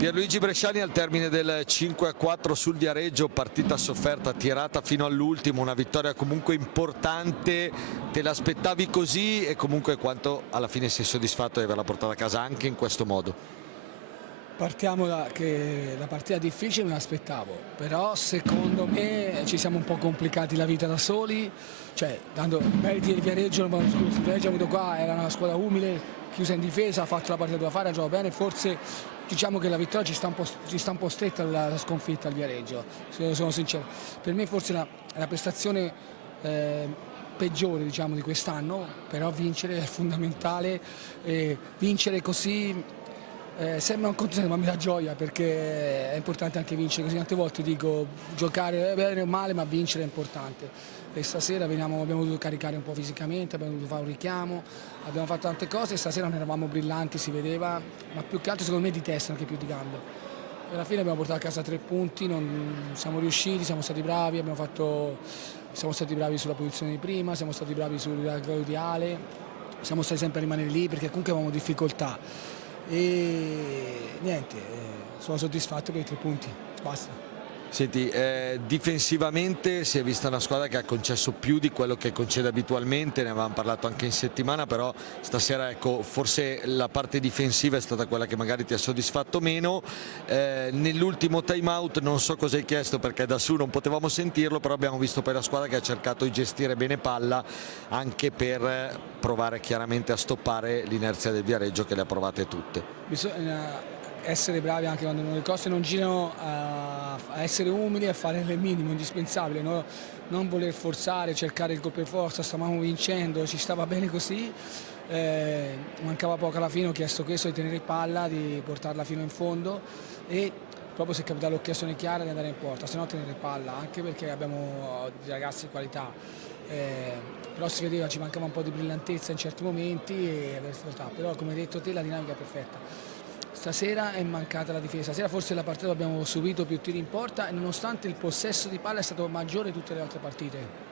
Pierluigi Bresciani al termine del 5-4 sul Viareggio, partita sofferta, tirata fino all'ultimo, una vittoria comunque importante. Te l'aspettavi così e comunque quanto alla fine sei soddisfatto di averla portata a casa anche in questo modo? Partiamo da che la partita difficile me l'aspettavo, però secondo me ci siamo un po' complicati la vita da soli, cioè dando i meriti del Viareggio. Il Viareggio venuto qua era una squadra umile, chiusa in difesa, ha fatto la partita che doveva fare, ha giocato bene, forse diciamo che la vittoria ci sta un po' stretta la sconfitta al Viareggio, sono sincero. Per me forse la prestazione peggiore, diciamo, di quest'anno, però vincere è fondamentale, vincere così sembra un conto, ma mi dà gioia, perché è importante anche vincere così. Tante volte dico giocare bene o male, ma vincere è importante, e stasera abbiamo dovuto caricare un po' fisicamente, abbiamo dovuto fare un richiamo, abbiamo fatto tante cose e stasera non eravamo brillanti, si vedeva, ma più che altro secondo me di testa, anche più di gambe. E alla fine abbiamo portato a casa 3 punti, non siamo riusciti, siamo stati bravi, siamo stati bravi sulla posizione di prima, siamo stati bravi sul gol di Ale, siamo stati sempre a rimanere lì perché comunque avevamo difficoltà. E niente, sono soddisfatto per i 3 punti, basta. Senti, difensivamente si è vista una squadra che ha concesso più di quello che concede abitualmente, ne avevamo parlato anche in settimana, però stasera ecco, forse la parte difensiva è stata quella che magari ti ha soddisfatto meno. Nell'ultimo time out non so cosa hai chiesto perché da su non potevamo sentirlo, però abbiamo visto poi la squadra che ha cercato di gestire bene palla anche per provare chiaramente a stoppare l'inerzia del Viareggio, che le ha provate tutte. Bisogna essere bravi anche quando le cose non girano, a essere umili, a fare il minimo indispensabile, no? Non voler forzare, cercare il gol per forza. Stavamo vincendo, ci stava bene così, mancava poco alla fine, ho chiesto questo, di tenere palla, di portarla fino in fondo, e proprio se capita l'occasione chiara di andare in porta, se no tenere palla, anche perché abbiamo dei ragazzi di qualità. Però si vedeva, ci mancava un po' di brillantezza in certi momenti, però come hai detto te la dinamica è perfetta. Stasera è mancata la difesa, stasera forse la partita abbiamo subito più tiri in porta, e nonostante il possesso di palla è stato maggiore di tutte le altre partite.